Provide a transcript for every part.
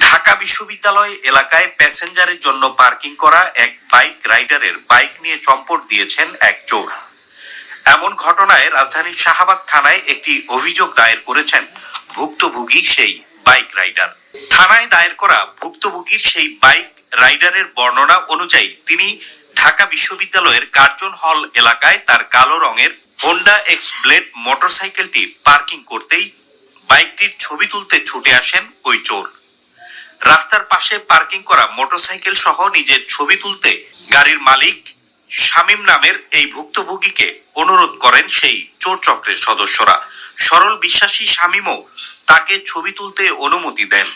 ঢাকা বিশ্ববিদ্যালয় এলাকায় প্যাসেঞ্জারের জন্য পার্কিং করা এক বাইক রাইডারের বাইক নিয়ে চম্পট দিয়েছেন এক চোর। এমন ঘটনায় রাজধানীর শাহবাগ থানায় একটি অভিযোগ দায়ের করেছেন ভুক্তভোগী সেই বাইক রাইডার। থানায় দায়ের করা ভুক্তভোগীর সেই বাইক রাইডারের বর্ণনা অনুযায়ী তিনি ঢাকা বিশ্ববিদ্যালয়ের কার্জন হল এলাকায় তার কালো রঙের হোন্ডা এক্স ব্লেড মোটরসাইকেলটি পার্কিং করতেই বাইকটির ছবি তুলতে ছুটে আসেন ওই চোর। রাস্তার পাশে পার্কিং করা মোটরসাইকেল সহ নিজের ছবি তুলতে গাড়ির মালিক শামীম নামের এই ভুক্তভোগীকে অনুরোধ করেন সেই চোর চক্রের সদস্যরা। সরল বিশ্বাসী শামীমও তাকে ছবি তুলতে অনুমতি দেন।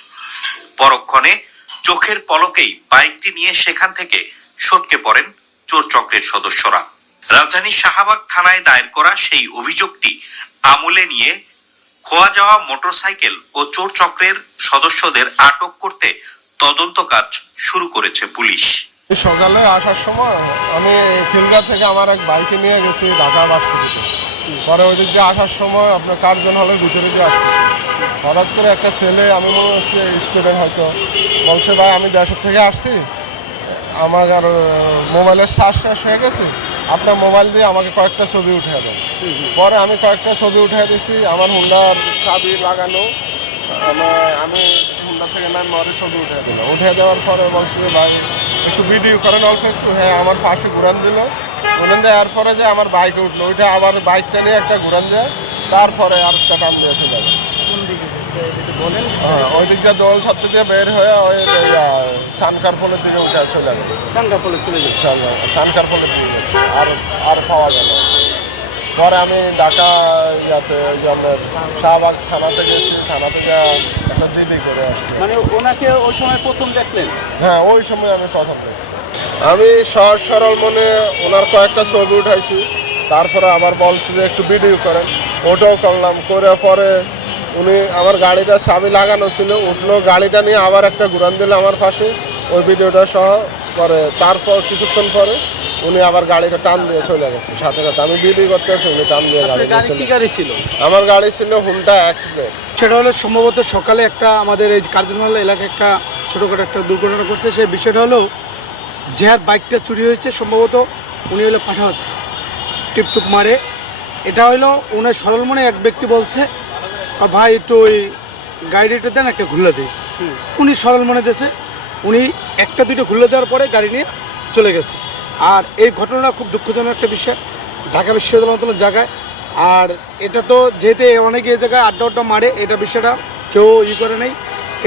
পরক্ষণে চোখের পলকেই বাইকটি নিয়ে সেখান থেকে সটকে পড়েন চোর চক্রের সদস্যরা। রাজধানীর শাহবাগ থানায় দায়ের করা সেই অভিযোগটি আমলে নিয়ে খোয়া যাওয়া মোটরসাইকেল ও চোর চক্রের সদস্যদের আটক করতে তদন্ত কাজ শুরু করেছে পুলিশ। সকালে আসার সময় আমি খিলগা থেকে আমার এক বাইকে নিয়ে গেছি ঢাকা ভার্সিটিতে। পরে ওই দিক দিয়ে আসার সময় আপনার কার্জন হলের ভিতরে দিয়ে আসতেছি হঠাৎ করে একটা ছেলে, আমি মনে হচ্ছে স্টুডেন্ট হয়তো, বলছে, ভাই, আমি দেশের থেকে আসছি। আমার আর মোবাইলের চার্জ শেষ হয়ে গেছে। আপনার মোবাইল দিয়ে আমাকে কয়েকটা ছবি উঠে দেন। পরে আমি কয়েকটা ছবি উঠিয়ে দিছি, আমার হুন্ডার চাবি লাগানো আমি হুন্ডা থেকে নাম মরে ছবি উঠে দিলাম। উঠে দেওয়ার পরে বলছি যে, ভাই, একটু ভিডিও করেন অল্প একটু। হ্যাঁ আমার পাশে ঘুরান দিল। ঘুরান দেওয়ার পরে যে আমার বাইকে উঠল। ওইটা আবার বাইকটা নিয়ে একটা ঘুরান যায়। তারপরে আর একটা টান দিয়ে চলে যাবে ওই দিক দিয়ে দোল সত্য দিয়ে বের হয়ে ওই ওই, আহ, চানকার পোলের দিকে উঠে চলে গেল চাঙ্গা পলে চলে যাচ্ছে চানকার পোলের দিকে গেছে। আর আর পাওয়া গেল। না। পরে আমি ঢাকা ইয়াতে ওই যে আপনার শাহবাগ থানাতে গেছি থানা থেকে একটা জিডি করে আসছি। মানে ওনাকে ওই সময় প্রথম দেখলেন? হ্যাঁ ওই সময় আমি প্রথম পেয়েছি আমি সহজ সরল মনে ওনার কয়েকটা ছবি উঠাইছি। তারপরে আবার বলছি যে একটু ভিডিও করেন। ওটাও করলাম। করে পরে উনি আমার গাড়িটা চাবি লাগানো ছিল উঠল গাড়িটা নিয়ে আবার একটা ঘুরান দিল আমার পাশে ওই ভিডিওটা সহ পরে তারপর কিছুক্ষণ পরে উনি আবার গাড়িটা টান দিয়ে চলে গেছে সাথে সাথে আমি ভিডিও করতে আছি উনি টান দিয়ে গাড়ি নিয়ে গাড়ি চলে গাড়ি ছিল? আমার গাড়ি ছিল হুন্ডা অ্যাক্সিডেন্ট। সেটা হলো সম্ভবত সকালে একটা আমাদের এই কার্জনহল এলাকায় একটা ছোটোখাটো একটা দুর্ঘটনা করছে সেই বিষয়টা হলো যার বাইকটা চুরি হয়েছে সম্ভবত উনি হলো পাঠা টিপটুপ মারে। এটা হলো ওনার সরল মনে এক ব্যক্তি বলছে "আ ভাই একটু ওই গাড়িটা দেন একটা ঘুরলে দিই। উনি সরল মনে দিয়েছে উনি একটা দুটো ঘুরলে দেওয়ার পরে গাড়ি নিয়ে চলে গেছে। আর এই ঘটনাটা খুব দুঃখজনক একটা বিষয় ঢাকা বিশ্ববিদ্যালয় মতো জায়গায়। আর এটা তো যেহেতু অনেক এই জায়গায় আড্ডা আড্ডা মারে এটা বিষয়টা কেউ ই করে নেই।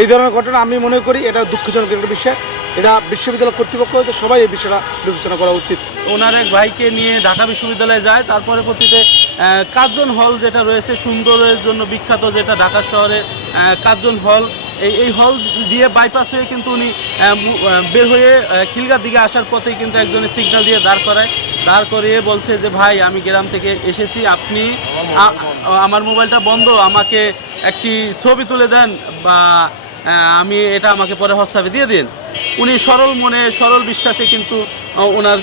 এই ধরনের ঘটনা আমি মনে করি এটা দুঃখজনক একটা বিষয়। এটা বিশ্ববিদ্যালয় কর্তৃপক্ষ হয়তো সবাই এই বিষয়টা বিবেচনা করা উচিত। ওনার এক ভাইকে নিয়ে ঢাকা বিশ্ববিদ্যালয়ে যায় তারপরে পরবর্তীতে আহ, কার্জন হল যেটা রয়েছে, সুন্দরের জন্য বিখ্যাত যেটা ঢাকা শহরে কার্জন হল। এই এই হল দিয়ে বাইপাস হয়ে কিন্তু উনি বের হয়ে খিলগার দিকে আসার পথেই কিন্তু একজনের সিগন্যাল দিয়ে দাঁড় করায়। দাঁড় করিয়ে বলছে যে, ভাই, আমি গ্রাম থেকে এসেছি, আপনি আমার মোবাইলটা বন্ধ, আমাকে একটি ছবি তুলে দেন বা আমি এটা আমাকে পরে হোয়াটসঅ্যাপে দিয়ে দিন। উনি সরল মনে, সরল বিশ্বাসে কিন্তু ওনার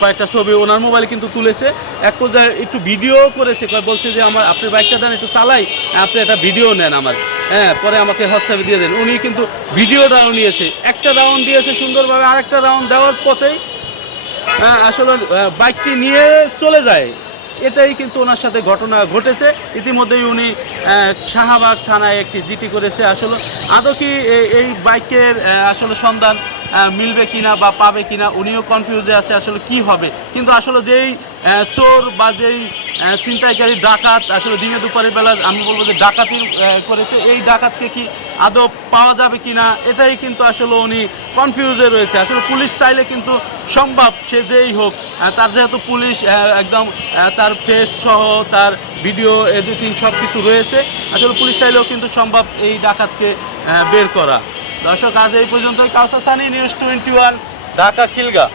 কয়েকটা ছবি ওনার মোবাইলে কিন্তু তুলেছে। এক পর্যায়ে একটু ভিডিও করেছে বলছে যে আমার আপনি বাইকটা দেন একটু চালাই আপনি একটা ভিডিও নেন আমার। হ্যাঁ পরে আমাকে হোয়াটসঅ্যাপে দিয়ে দেন। উনি কিন্তু ভিডিও ভিডিওটাও নিয়েছে। একটা রাউন্ড দিয়েছে সুন্দরভাবে আরেকটা রাউন্ড দেওয়ার পথেই হ্যাঁ, আসলে বাইকটি নিয়ে চলে যায়। এটাই কিন্তু ওনার সাথে ঘটনা ঘটেছে। ইতিমধ্যেই উনি শাহবাগ থানায় একটি জিটি করেছে। আসলে আদৌ কি এই বাইকের আসলে সন্ধান মিলবে কিনা বা পাবে কিনা উনিও কনফিউজে আছে আসলে কি হবে। কিন্তু আসলে যেই চোর বা যেই আহ, ছিনতাইকারী ডাকাত আসলে দিনে দুপুরের বেলা আমি বলব যে ডাকাতি করেছে এই ডাকাতকে কি আদৌ পাওয়া যাবে কিনা এটাই কিন্তু আসলে উনি কনফিউজে রয়েছে। আসলে পুলিশ চাইলে কিন্তু সম্ভব সে যেই হোক তার যেহেতু পুলিশ একদম তার ফেস সহ তার ভিডিও এডিটিং সব কিছু রয়েছে আসলে পুলিশ চাইলেও কিন্তু সম্ভব এই ডাকাতকে বের করা। দর্শক আজ এই পর্যন্ত Kawsar Sunny news twenty one Dhaka Khilgaon